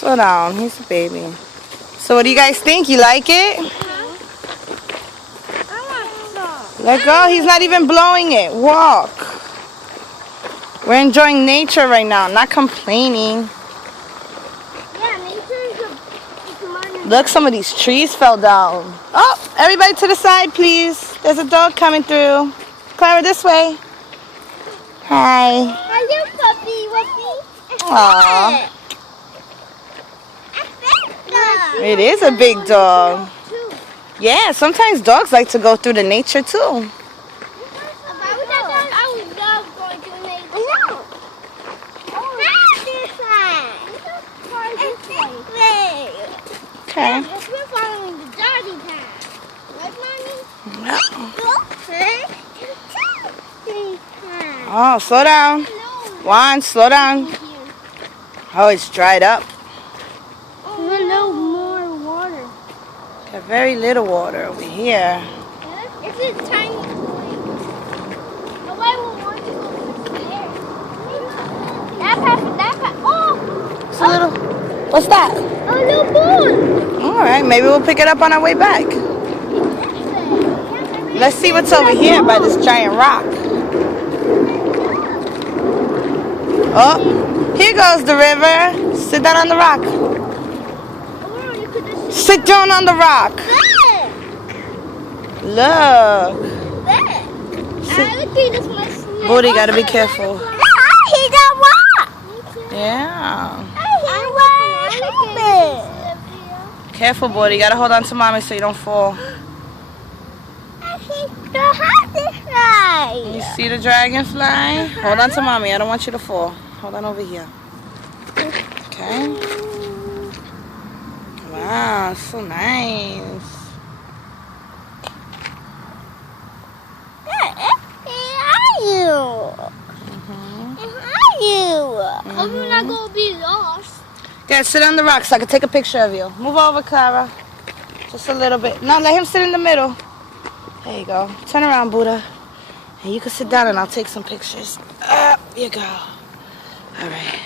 Slow down. He's a baby. So what do you guys think? You like it? Let go. He's not even blowing it. Walk. We're enjoying nature right now, not complaining. Yeah, nature is a Look, some of these trees fell down. Oh, everybody to the side, please. There's a dog coming through. Clara, this way. Hi. Hello, puppy. Whoopee. Aww. It is a big dog. Yeah, sometimes dogs like to go through the nature too. If I was that dog, I would love going to nature. Okay. We're following the doggy path. Right, Mommy? Oh, slow down. Juan, slow down. Oh, it's dried up. No more water. Got very little water over here. It's a tiny point. Nobody will want to go there. That path. Oh! It's a little. What's that? A little ball. All right, maybe we'll pick it up on our way back. Let's see what's over here by this giant rock. Oh, here goes the river. Sit down on the rock. Sit down on the rock. Look. Booty, gotta be careful. He got what? Yeah. Careful, Booty. You gotta hold on to mommy so you don't fall. You see the dragonfly? Hold on to mommy. I don't want you to fall. Hold on over here. Okay. Wow, so nice. Hope you're not gonna be lost. Yeah, sit on the rock so I can take a picture of you. Move over, Clara. Just a little bit. No, let him sit in the middle. There you go. Turn around, Buddha. And you can sit down and I'll take some pictures. Here you go. All right.